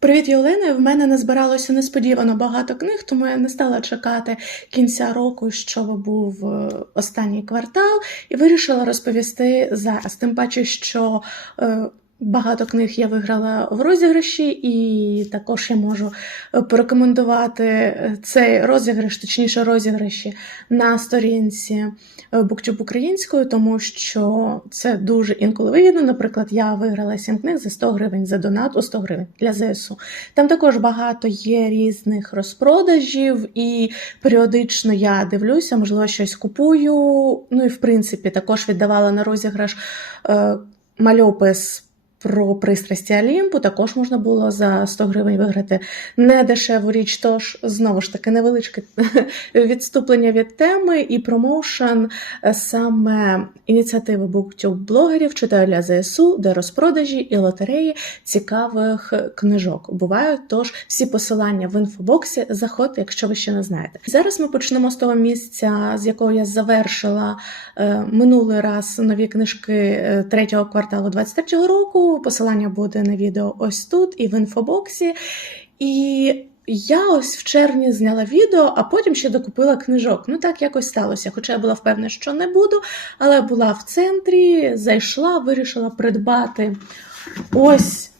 Привіт, Єлена. В мене назбиралося несподівано багато книг, тому я не стала чекати кінця року, щоб був е, останній квартал, і вирішила розповісти зараз. Тим паче, що е, багато книг я виграла в розіграші, і також я можу порекомендувати е, цей розіграш, точніше розіграші на сторінці е, BookTube українською, тому що це дуже інколи вигідно. Наприклад, я виграла 7 книг за 100 гривень за донат у 100 гривень для ЗСУ. Там також багато є різних розпродажів, і періодично я дивлюся, можливо, щось купую. Ну і в принципі також віддавала на розіграш е, мальопис. Про пристрасті Олімпу також можна було за 100 гривень виграти недешеву річ. Тож знову ж таки невеличке відступлення від теми і промоушен е, саме ініціативи буктюб-блогерів читаю для ЗСУ, де розпродажі і лотереї цікавих книжок бувають. Тож всі посилання в інфобоксі заходьте, якщо ви ще не знаєте. Зараз ми почнемо з того місця, з якого я завершила е, минулий раз нові книжки е, третього кварталу 23-го року. Посилання буде на відео ось тут і в інфобоксі. І я ось в червні зняла відео, а потім ще докупила книжок. Ну так якось сталося. Хоча я була впевнена, що не буду, але була в центрі, зайшла, вирішила придбати ось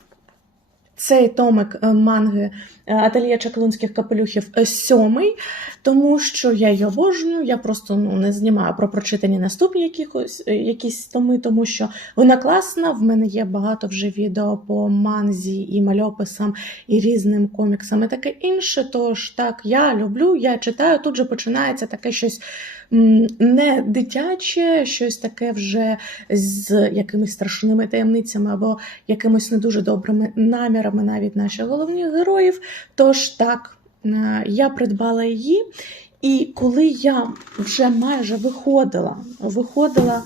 цей томик е, манги Ательє Чаклунських капелюхів е, сьомий, тому що я її обожнюю, я просто ну, не знімаю про прочитані наступні якихось, е, якісь томи, тому що вона класна. В мене є багато вже відео по манзі і мальописам, і різним коміксам, і таке інше. Тож так, я люблю, я читаю. Тут же починається таке щось не дитяче, щось таке вже з якимись страшними таємницями або якимись не дуже добрими намірами навіть наших головних героїв. Тож так, е, я придбала її, і коли я вже майже виходила, виходила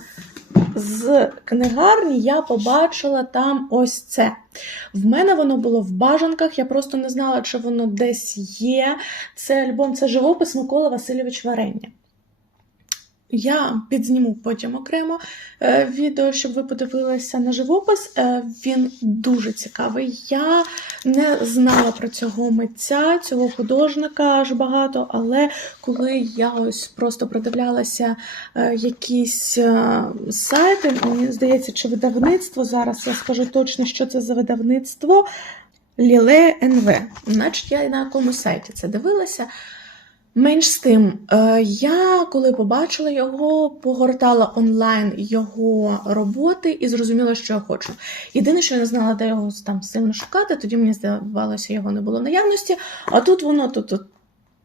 з книгарні, я побачила там ось це. В мене воно було в бажанках, я просто не знала, чи воно десь є. Це альбом, це живопис Микола Васильович Варення. Я підзніму потім окремо е, відео, щоб ви подивилися на живопис. Е, він дуже цікавий. Я не знала про цього митця, цього художника аж багато, але коли я ось просто продивлялася е, якісь сайти, мені здається, чи видавництво зараз я скажу точно, що це за видавництво Ліле НВ. Значить, я на якомусь сайті це дивилася. Менш з тим, е, я коли побачила його, погортала онлайн його роботи і зрозуміла, що я хочу. Єдине, що я не знала, де його там сильно шукати, тоді мені здавалося, його не було в наявності. А тут воно тут, тут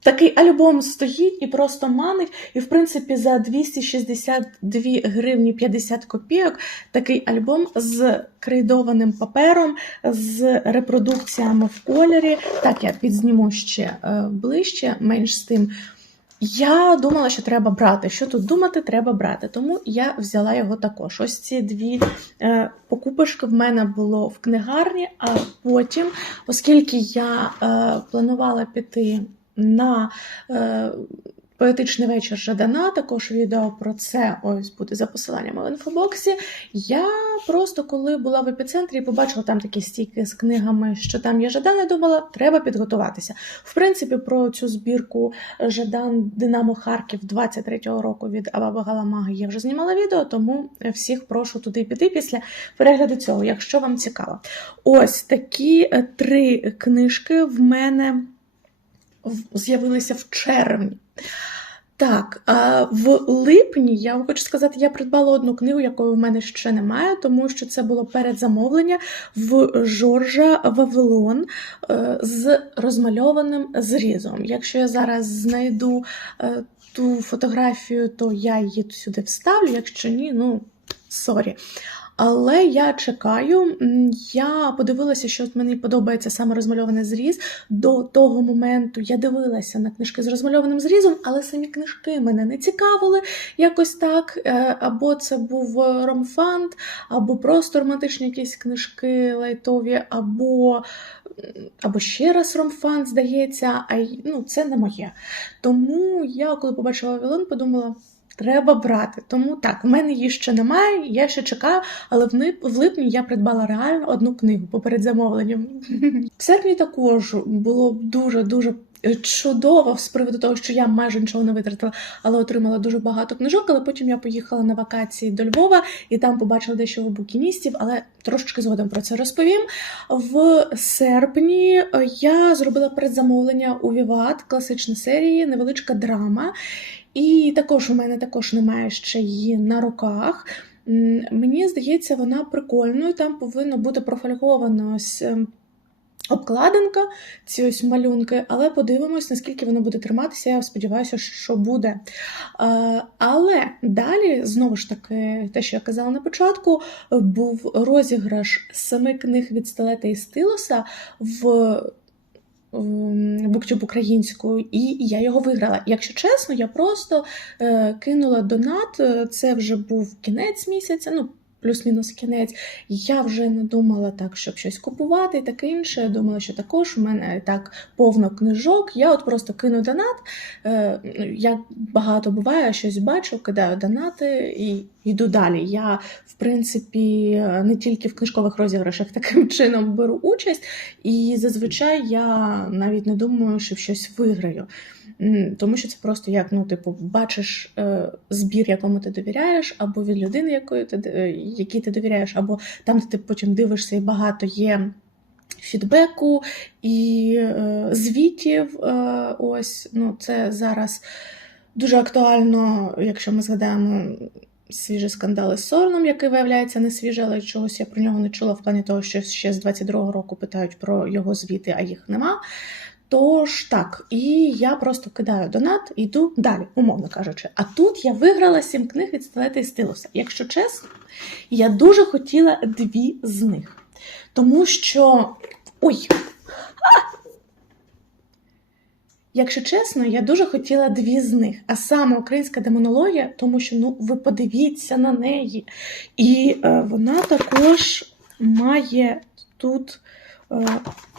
такий альбом стоїть і просто манить. І, в принципі, за 262 гривні 50 копійок такий альбом з крейдованим папером, з репродукціями в кольорі. Так, я підзніму ще е, ближче, менш з тим. Я думала, що треба брати. Що тут думати, треба брати. Тому я взяла його також. Ось ці дві е, покупочки в мене було в книгарні, а потім, оскільки я е, планувала піти на е, поетичний вечір Жадана, також відео про це ось буде за посиланням в інфобоксі. Я просто коли була в епіцентрі і побачила там такі стійки з книгами, що там є Жадан, я думала, треба підготуватися. В принципі, про цю збірку Жадан Динамо Харків 23-го року від Абаба Галамага я вже знімала відео, тому всіх прошу туди піти після перегляду цього, якщо вам цікаво. Ось такі е, три книжки в мене з'явилися в червні. Так, в липні я вам хочу сказати, я придбала одну книгу, якої в мене ще немає, тому що це було передзамовлення в Жоржа Вавилон е, з розмальованим зрізом. Якщо я зараз знайду е, ту фотографію, то я її сюди вставлю. Якщо ні, ну сорі. Але я чекаю. Я подивилася, що мені подобається саме розмальований зріз. До того моменту я дивилася на книжки з розмальованим зрізом, але самі книжки мене не цікавили якось так. Е, Або це був ромфант, або просто романтичні якісь книжки лайтові, або, або ще раз ромфант, здається, а ну, це не моє. Тому я, коли побачила Вавилон, подумала. Треба брати. Тому так, в мене її ще немає, я ще чекаю, але в, липні я придбала реально одну книгу поперед замовленням. В серпні також було дуже-дуже чудово з приводу того, що я майже нічого не витратила, але отримала дуже багато книжок. Але потім я поїхала на вакації до Львова і там побачила дещо в букіністів, але трошечки згодом про це розповім. В серпні е, я зробила предзамовлення у Віват, класична серії, невеличка драма. І також у мене також немає ще її на руках. Мені здається, вона прикольною. Там повинно бути профольговано ось. ем, Обкладинка, ці ось малюнки, але подивимось, наскільки воно буде триматися. Я сподіваюся, що буде. Е, Але далі, знову ж таки, те, що я казала на початку, був розіграш семи книг від Стелета і Стилоса в буктюб українською, і я його виграла. Якщо чесно, я просто е, кинула донат. е, Це вже був кінець місяця, ну плюс-мінус кінець. Я вже не думала так, щоб щось купувати і таке інше. Я думала, що також у мене так повно книжок. Я от просто кину донат. Е, Як багато буває, щось бачу, кидаю донати і йду далі. Я, в принципі, не тільки в книжкових розіграшах таким чином беру участь, і зазвичай я навіть не думаю, що щось виграю. Тому що це просто як, ну, типу, бачиш е, збір, якому ти довіряєш, або від людини, якої ти, е, якій ти довіряєш, або там, де ти потім дивишся, і багато є фідбеку і е, звітів. Е, ось, ну, це зараз дуже актуально, якщо ми згадаємо. Свіжі скандали з Сорном, який виявляється не свіжий, але чогось я про нього не чула в плані того, що ще з 22-го року питають про його звіти, а їх нема. Тож так, і я просто кидаю донат і йду далі, умовно кажучи. А тут я виграла сім книг від Стилета і Стилуса. Якщо чесно, я дуже хотіла дві з них. Тому що. Ой! А! Якщо чесно, я дуже хотіла дві з них, а саме українська демонологія, тому що ну ви подивіться на неї. І е, вона також має тут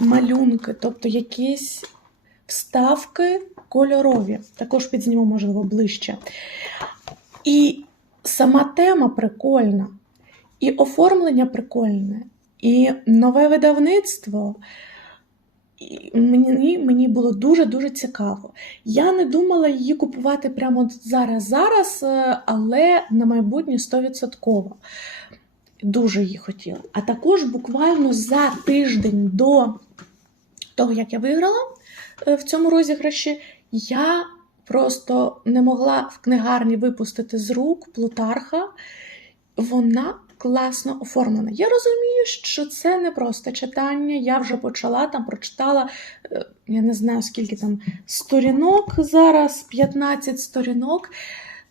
малюнки, тобто якісь вставки кольорові. Також підзніму, можливо, ближче. І сама тема прикольна, і оформлення прикольне, і нове видавництво. І мені, мені було дуже-дуже цікаво. Я не думала її купувати прямо зараз, зараз, е, але на майбутнє 100%. Дуже її хотіла. А також буквально за тиждень до того, як я виграла е, в цьому розіграші, я просто не могла в книгарні випустити з рук Плутарха. Вона класно оформлена. Я розумію, що це не просто читання. Я вже почала там, прочитала, е, я не знаю, скільки там сторінок зараз, 15 сторінок.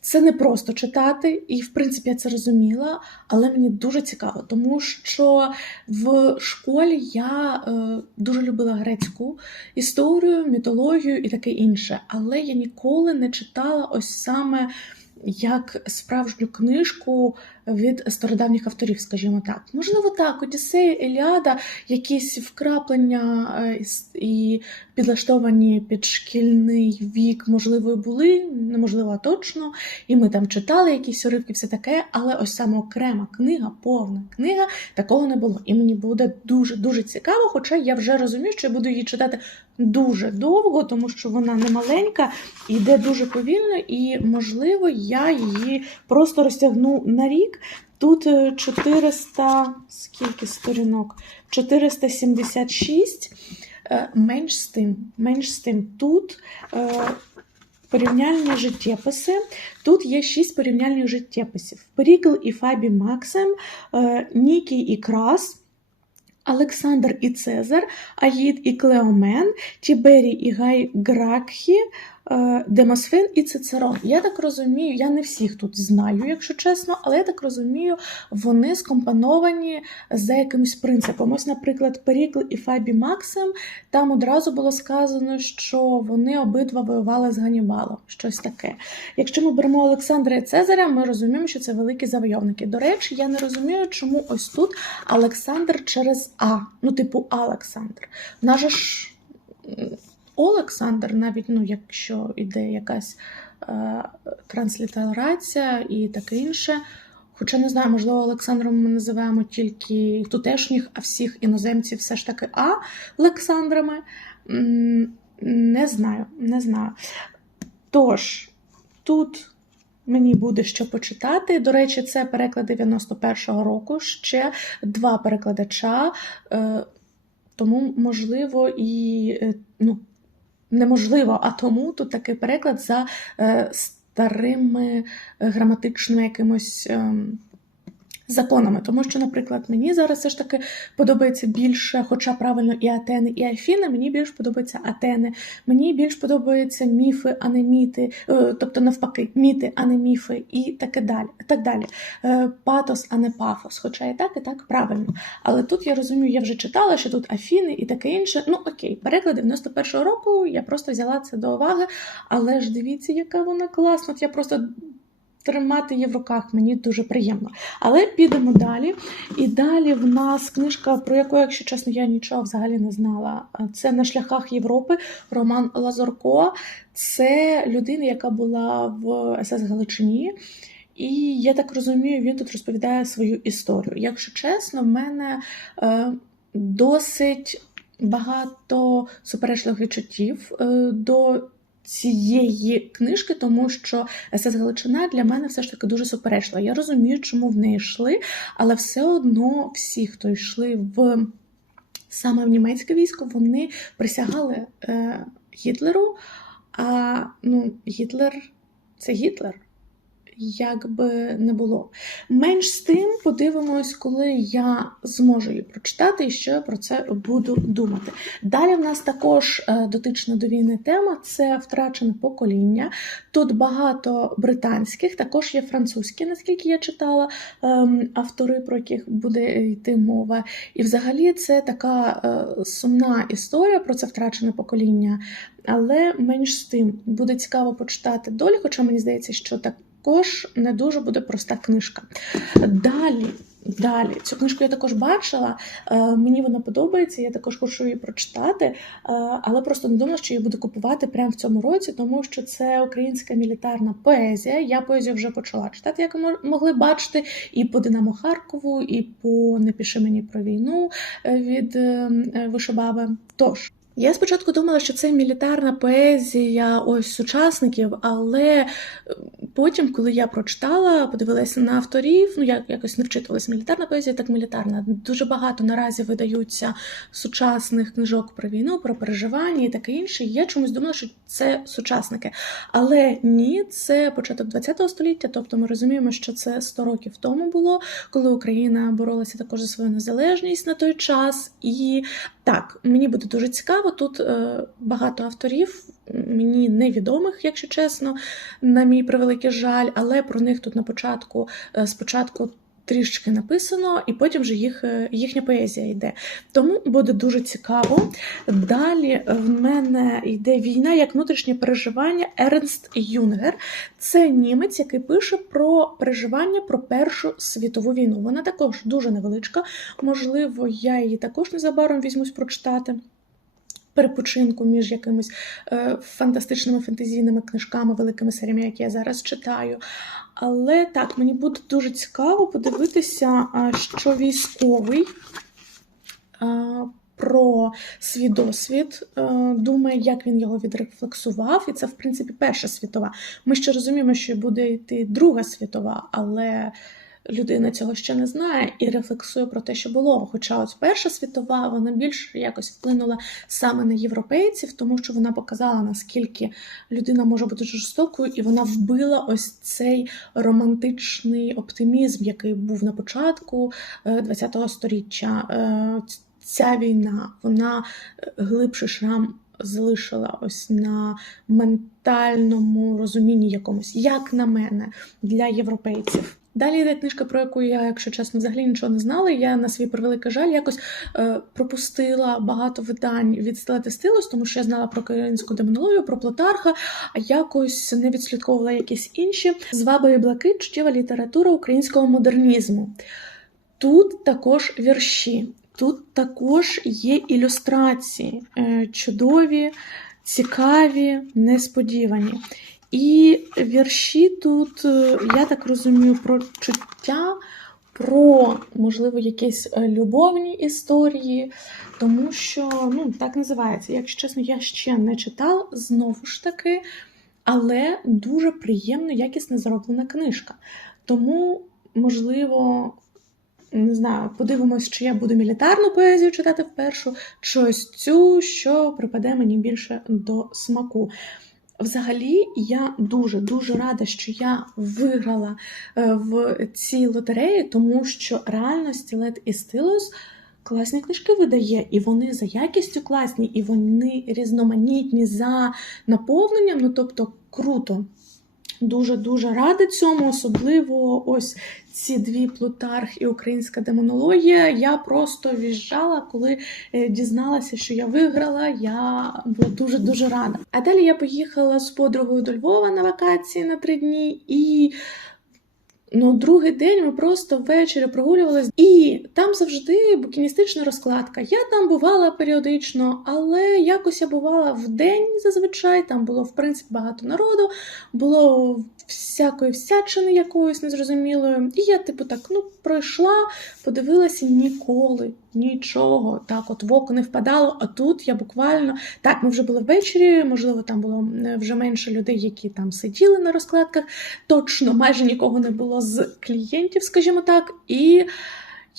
Це не просто читати, і в принципі я це розуміла, але мені дуже цікаво, тому що в школі я е, дуже любила грецьку історію, мітологію і таке інше. Але я ніколи не читала ось саме як справжню книжку від стародавніх авторів, скажімо так. Можливо, так, Одіссея, Еліада, якісь вкраплення е, і підлаштовані під шкільний вік, можливо, і були, неможливо, точно. І ми там читали якісь уривки, все таке, але ось саме окрема книга, повна книга, такого не було. І мені буде дуже дуже цікаво, хоча я вже розумію, що я буду її читати дуже довго, тому що вона не маленька, йде дуже повільно, і можливо, я її просто розтягну на рік. Тут е, 400, скільки сторінок? 476. Е, Менш з тим, менш з тим. Тут е, порівняльні життєписи. Тут є шість порівняльних життєписів: Перікл і Фабі Максим, е, Нікій і Крас. Олександр і Цезар, Аїд і Клеомен, Тіберій і Гай Гракхі, е, Демосфен і Цицерон. Я так розумію, я не всіх тут знаю, якщо чесно, але я так розумію, вони скомпоновані за якимось принципом. Ось, наприклад, Перікл і Фабі Максим, там одразу було сказано, що вони обидва воювали з Ганібалом. Щось таке. Якщо ми беремо Олександра і Цезаря, ми розуміємо, що це великі завойовники. До речі, я не розумію, чому ось тут Олександр через А, ну, типу Олександр. Наже ж Олександр, навіть ну, якщо йде якась е, транслітерація і таке інше. Хоча не знаю, можливо, Олександром ми називаємо тільки тутешніх, а всіх іноземців все ж таки А Олександрами. Не знаю, не знаю. Тож, тут мені буде що почитати. До речі, це переклад 91-го року, ще два перекладача. Е, Тому, можливо, і е, ну, неможливо, а тому тут такий переклад за е, старими е, граматичними якимось. Законами, тому що, наприклад, мені зараз все ж таки подобається більше, хоча правильно і Атени, і Афіни, мені більш подобаються Атени. Мені більш подобаються міфи, а не міти, е, тобто навпаки, міти, а не міфи, і таке далі. Так далі. Е, Патос, а не пафос. Хоча і так, і так правильно. Але тут я розумію, я вже читала, що тут Афіни і таке інше. Ну окей, переклад 91-го року, я просто взяла це до уваги. Але ж дивіться, яка вона класна. От я просто. Тримати її в руках мені дуже приємно. Але підемо далі. І далі в нас книжка, про яку, якщо чесно, я нічого взагалі не знала. Це на шляхах Європи Роман Лазорко. Це людина, яка була в СС Галичині. І я так розумію, він тут розповідає свою історію. Якщо чесно, в мене е, досить багато суперечливих відчуттів е, до цієї книжки, тому що СС Галичина для мене все ж таки дуже суперечлива. Я розумію, чому в неї йшли, але все одно всі, хто йшли в саме в німецьке військо, вони присягали е, Гітлеру. А ну, Гітлер це Гітлер. Як би не було. Менш з тим, подивимось, коли я зможу її прочитати і що я про це буду думати. Далі в нас також е, дотична до війни тема це втрачене покоління. Тут багато британських, також є французькі, наскільки я читала, ем, автори, про яких буде йти мова. І взагалі це така е, сумна історія про це втрачене покоління. Але менш з тим буде цікаво почитати долі, хоча мені здається, що так також не дуже буде проста книжка. Далі, далі, цю книжку я також бачила, е, мені вона подобається, я також хочу її прочитати, е, але просто не думала, що її буду купувати прямо в цьому році, тому що це українська мілітарна поезія. Я поезію вже почала читати, як ви могли бачити, і по Динамо Харкову, і по Не пиши мені про війну е, від Вишибаби. Тож. Я спочатку думала, що це мілітарна поезія ось сучасників, але потім, коли я прочитала, подивилася на авторів, ну я якось не вчитувалася мілітарна поезія, так мілітарна. Дуже багато наразі видаються сучасних книжок про війну, про переживання і таке інше. Я чомусь думала, що це сучасники. Але ні, це початок ХХ століття, тобто ми розуміємо, що це 100 років тому було, коли Україна боролася також за свою незалежність на той час. І так, мені буде дуже цікаво. Тут е, багато авторів, мені невідомих, якщо чесно, на мій превеликий жаль, але про них тут на початку е, спочатку. Трішки написано, і потім вже їх, е, їхня поезія йде. Тому буде дуже цікаво. Далі в мене йде війна як внутрішнє переживання Ернст Юнгер. Це німець, який пише про переживання про Першу світову війну. Вона також дуже невеличка. Можливо, я її також незабаром візьмусь прочитати перепочинку між якимись е, фантастичними фентезійними книжками, великими серіями, які я зараз читаю. Але так, мені буде дуже цікаво подивитися, що військовий. Про свій досвід, е, думає, як він його відрефлексував, і це, в принципі, Перша світова. Ми ще розуміємо, що буде йти Друга світова, але людина цього ще не знає і рефлексує про те, що було. Хоча от Перша світова вона більш якось вплинула саме на європейців, тому що вона показала, наскільки людина може бути жорстокою, і вона вбила ось цей романтичний оптимізм, який був на початку ХХ е, століття. Е, ця війна, вона е, глибший шрам. Залишила ось на ментальному розумінні якомусь, як на мене, для європейців. Далі йде книжка, про яку я, якщо чесно, взагалі нічого не знала. Я на свій превеликий жаль якось е, пропустила багато видань від стилети стилус, тому що я знала про українську демонологію, про Плутарха, а якось не відслідковувала якісь інші зваби і блакит, чуттєва література українського модернізму. Тут також вірші, тут також є ілюстрації, е, чудові, цікаві, несподівані. І вірші тут, е, я так розумію, про чуття, про, можливо, якісь е, любовні історії, тому що ну, так називається. Якщо чесно, я ще не читала, знову ж таки, але дуже приємно, якісно зроблена книжка. Тому, можливо, не знаю, подивимось, чи я буду мілітарну поезію читати впершу, чи ось цю, що припаде мені більше до смаку. Взагалі, я дуже дуже рада, що я виграла е, в цій лотереї, тому що реально стілет і стилус класні книжки видає, і вони за якістю класні, і вони різноманітні за наповненням. Ну тобто круто. Дуже дуже рада цьому, особливо ось ці дві Плутарх і українська демонологія. Я просто в'їжджала, коли е, дізналася, що я виграла. Я була дуже дуже рада. А далі я поїхала з подругою до Львова на вакації на три дні і. Ну, другий день ми просто ввечері прогулювалися, і там завжди букіністична розкладка. Я там бувала періодично, але якось я бувала в день зазвичай. Там було в принципі багато народу, було всякої всячини якоїсь незрозумілої. І я, типу, так ну пройшла, подивилася ніколи. Нічого так, от в око не впадало. А тут я буквально так, ми вже були ввечері. Можливо, там було вже менше людей, які там сиділи на розкладках. Точно майже нікого не було з клієнтів, скажімо так. І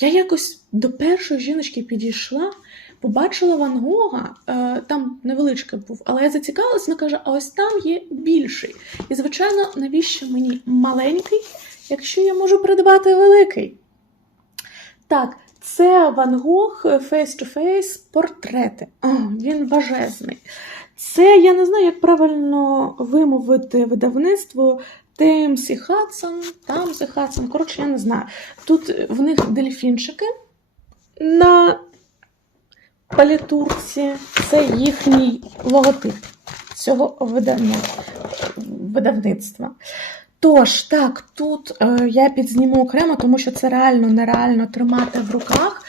я якось до першої жіночки підійшла, побачила Ван Гога, е, там невеличкий був, але я зацікавилася, вона каже: а ось там є більший. І, звичайно, навіщо мені маленький, якщо я можу придбати великий? Так. Це Ван Гог face-to-face портрети. О, він важезний. Це я не знаю, як правильно вимовити видавництво Темсі Хадсон, Тамсі Хадсон. Коротше, я не знаю. Тут в них дельфінчики на палітурці. Це їхній логотип цього видавництва. Тож, так, тут е, я підзніму окремо, тому що це реально нереально тримати в руках.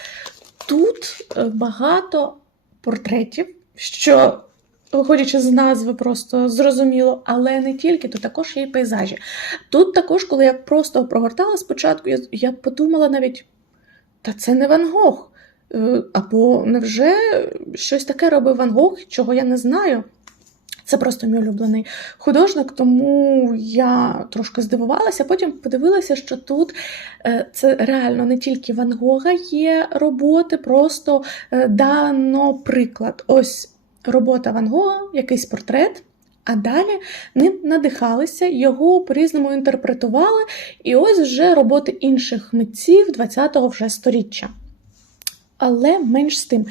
Тут е, багато портретів, що, виходячи з назви, просто зрозуміло, але не тільки, тут також є і пейзажі. Тут також, коли я просто прогортала спочатку, я, я подумала навіть, та це не Ван Гог. Е, або невже щось таке робив Ван Гог, чого я не знаю. Це просто мій улюблений художник, тому я трошки здивувалася. Потім подивилася, що тут е, це реально не тільки Ван Гога є роботи, просто е, дано приклад. Ось робота Ван Гога, якийсь портрет. А далі ним надихалися, його по-різному інтерпретували, і ось вже роботи інших митців ХХ вже сторіччя. Але менш з тим,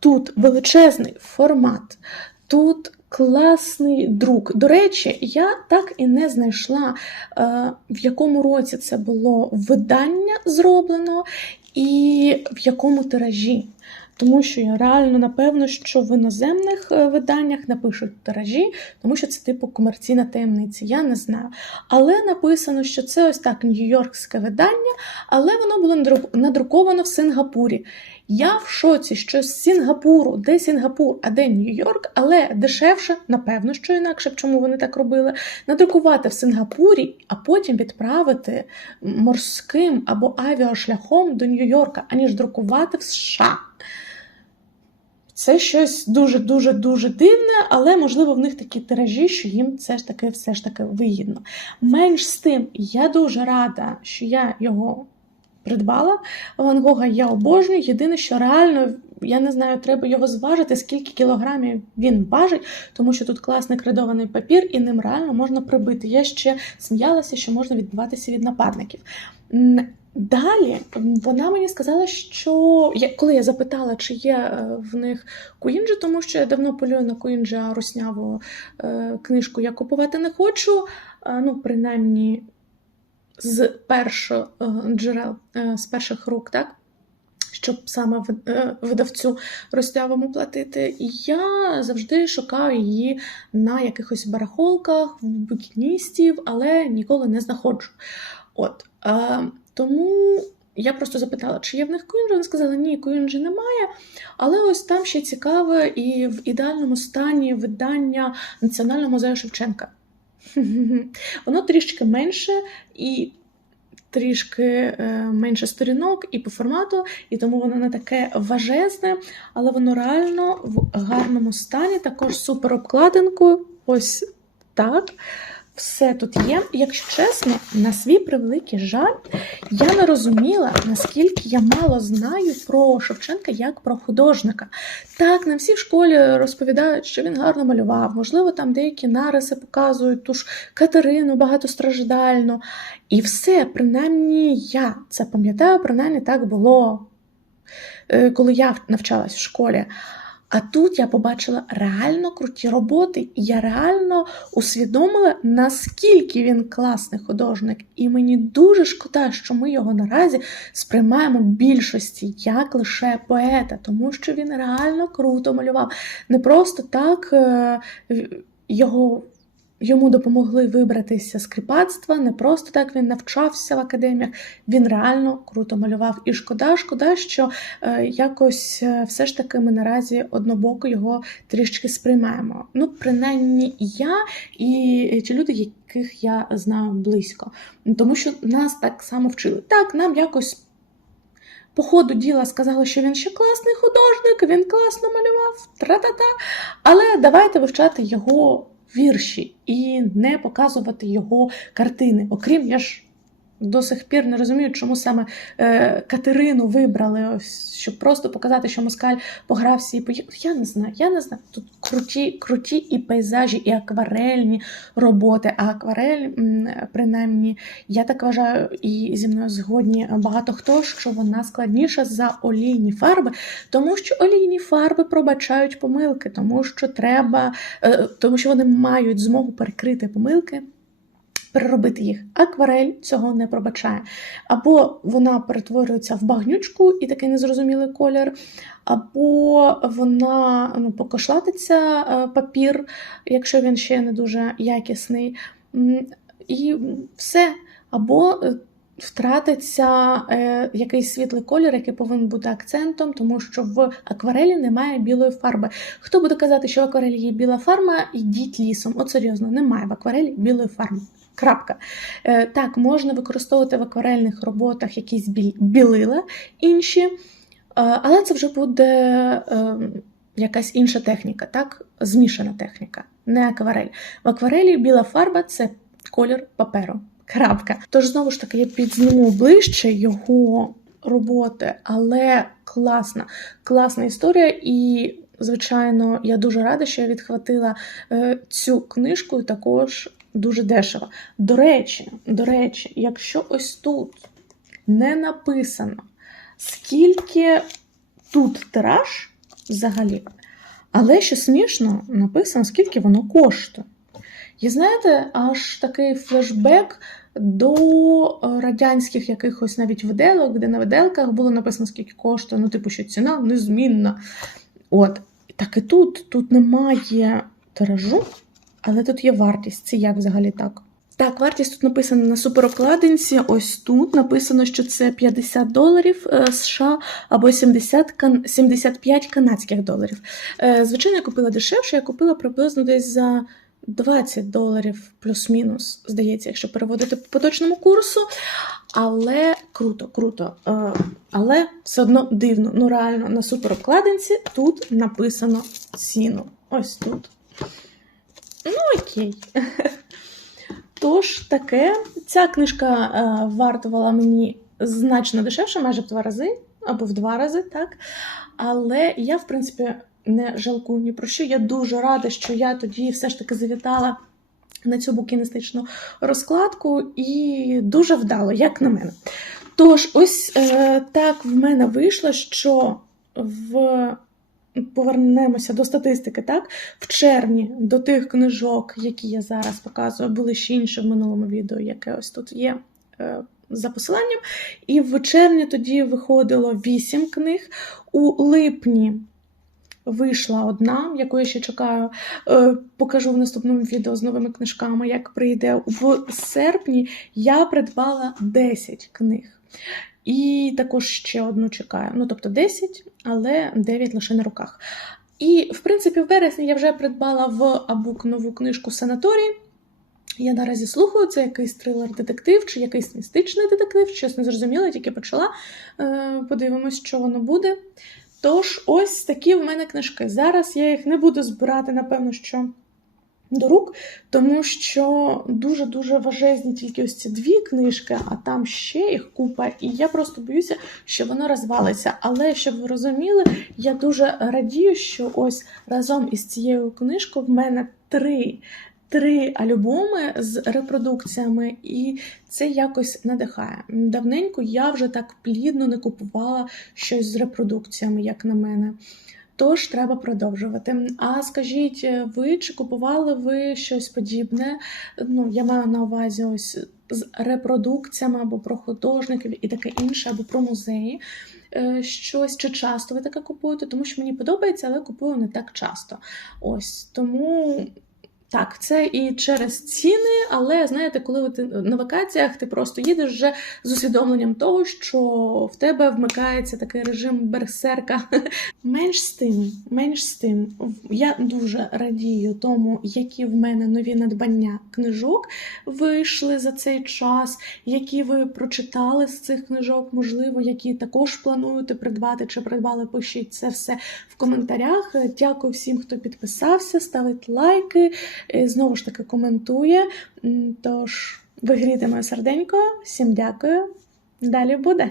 тут величезний формат, тут класний друк. До речі, я так і не знайшла, е, в якому році це було видання зроблено і в якому тиражі. Тому що я реально напевно, що в іноземних е, виданнях напишуть тиражі, тому що це типу комерційна таємниця. Я не знаю. Але написано, що це ось так нью-йоркське видання, але воно було надруковано в Сингапурі. Я в шоці, що з Сінгапуру, де Сінгапур, а де Нью-Йорк, але дешевше, напевно, що інакше, чому вони так робили, надрукувати в Сингапурі, а потім відправити морським або авіашляхом до Нью-Йорка, аніж друкувати в США. Це щось дуже-дуже дуже дивне, але, можливо, в них такі тиражі, що їм все ж таки все ж таки вигідно. Менш з тим, я дуже рада, що я його придбала. Ван Гога я обожнюю. Єдине, що реально, я не знаю, треба його зважити, скільки кілограмів він важить, тому що тут класний кредований папір, і ним реально можна прибити. Я ще сміялася, що можна відбиватися від нападників. Далі вона мені сказала, що я, коли я запитала, чи є е, в них куінджі, тому що я давно полюю на куінджі, а русняву е, книжку я купувати не хочу. Е, ну, принаймні, з перших джерел, з перших рук, так? Щоб саме видавцю ростявому платити. Я завжди шукаю її на якихось барахолках, в букіністів, але ніколи не знаходжу. От. Тому я просто запитала, чи є в них куінджі. Вони сказали, ні, куінджі немає. Але ось там ще цікаве і в ідеальному стані видання Національного музею Шевченка. Воно трішки менше і трішки е, менше сторінок і по формату, і тому воно не таке важезне, але воно реально в гарному стані, також супер обкладинкою. Ось так. Все тут є. Якщо чесно, на свій превеликий жаль, я не розуміла, наскільки я мало знаю про Шевченка як про художника. Так, не всі в школі розповідають, що він гарно малював. Можливо, там деякі нариси показують ту ж Катерину багатостраждальну. І все, принаймні, я це пам'ятаю, принаймні так було, е, коли я навчалась в школі. А тут я побачила реально круті роботи, і я реально усвідомила, наскільки він класний художник. І мені дуже шкода, що ми його наразі сприймаємо в більшості як лише поета, тому що він реально круто малював. Не просто так е, його. Йому допомогли вибратися з кріпацтва, не просто так він навчався в академіях, він реально круто малював. І шкода, шкода, що е, якось е, все ж таки ми наразі однобоко його трішки сприймаємо. Ну, принаймні я і ті люди, яких я знаю близько. Тому що нас так само вчили. Так, нам якось. По ходу діла сказали, що він ще класний художник, він класно малював, тра-та-та. Але давайте вивчати його вірші і не показувати його картини. Окрім я ж до сих пір не розумію, чому саме е, Катерину вибрали, ось, щоб просто показати, що москаль погрався і поїхав. Я не знаю, я не знаю. Тут круті, круті і пейзажі, і акварельні роботи. А акварель, принаймні, я так вважаю, і зі мною згодні багато хто, що вона складніша за олійні фарби, тому що олійні фарби пробачають помилки, тому що треба, е, тому що вони мають змогу перекрити помилки переробити їх. Акварель цього не пробачає. Або вона перетворюється в багнючку і такий незрозумілий колір, або вона ну, покошлатиться е, папір, якщо він ще не дуже якісний. І все. Або е, Втратиться е, якийсь світлий колір, який повинен бути акцентом, тому що в акварелі немає білої фарби. Хто буде казати, що в акварелі є біла фарба, йдіть лісом. От серйозно, немає в акварелі білої фарби. Крапка. Е, так, можна використовувати в акварельних роботах якісь білила інші, е, але це вже буде е, якась інша техніка, так? Змішана техніка, не акварель. В акварелі біла фарба це колір паперу. Крапка. Тож, знову ж таки, я підзніму ближче його роботи, але класна, класна історія. І, звичайно, я дуже рада, що я відхватила цю книжку і також дуже дешево. До речі, до речі, якщо ось тут не написано, скільки тут тираж взагалі, але що смішно, написано, скільки воно коштує. І знаєте, аж такий флешбек до е, радянських якихось навіть виделок, де на виделках було написано, скільки коштує, ну, типу, що ціна незмінна. От, так і тут, тут немає тиражу, але тут є вартість. Це як взагалі так? Так, вартість тут написана на суперокладинці. Ось тут написано, що це 50 доларів е, США або 70, 75 канадських доларів. Е, звичайно, я купила дешевше, я купила приблизно десь за 20 доларів плюс-мінус, здається, якщо переводити по поточному курсу. Але круто, круто. Е, але все одно дивно. Ну, реально, на суперобкладинці тут написано ціну. Ось тут. Ну, окей. Тож таке, ця книжка е, вартувала мені значно дешевше, майже в два рази, або в два рази, так. Але я, в принципі, не жалкую ні про що. Я дуже рада, що я тоді все ж таки завітала на цю букіністичну розкладку, і дуже вдало, як на мене. Тож, ось е, так в мене вийшло, що в Повернемося до статистики, так? В червні до тих книжок, які я зараз показую, були ще інші в минулому відео, яке ось тут є е, за посиланням. І в червні тоді виходило 8 книг. У липні вийшла одна, яку я ще чекаю. Е, покажу в наступному відео з новими книжками, як прийде. В серпні я придбала 10 книг. І також ще одну чекаю. Ну, тобто 10, але 9 лише на руках. І, в принципі, в вересні я вже придбала в Абук нову книжку Санаторій. Я наразі слухаю, це якийсь трилер-детектив чи якийсь містичний детектив, щось не зрозуміло, тільки почала. Е, Подивимось, що воно буде. Тож, ось такі в мене книжки. Зараз я їх не буду збирати, напевно, що до рук, тому що дуже-дуже важезні тільки ось ці дві книжки, а там ще їх купа, і я просто боюся, що воно розвалиться. Але щоб ви розуміли, я дуже радію, що ось разом із цією книжкою в мене три. Три альбоми з репродукціями, і це якось надихає. Давненько я вже так плідно не купувала щось з репродукціями, як на мене. Тож треба продовжувати. А скажіть, ви чи купували ви щось подібне? Ну, я маю на увазі ось з репродукціями або про художників і таке інше, або про музеї. Е, Щось чи часто ви таке купуєте, тому що мені подобається, але купую не так часто. Ось тому. Так, це і через ціни, але знаєте, коли ти на вакаціях ти просто їдеш вже з усвідомленням того, що в тебе вмикається такий режим берсерка. Менш з тим, менш з тим, я дуже радію тому, які в мене нові надбання книжок вийшли за цей час, які ви прочитали з цих книжок, можливо, які також плануєте придбати чи придбали, пишіть це все в коментарях. Дякую всім, хто підписався, ставить лайки. І знову ж таки коментує. Тож, ви грієте моє серденько. Всім дякую. Далі буде.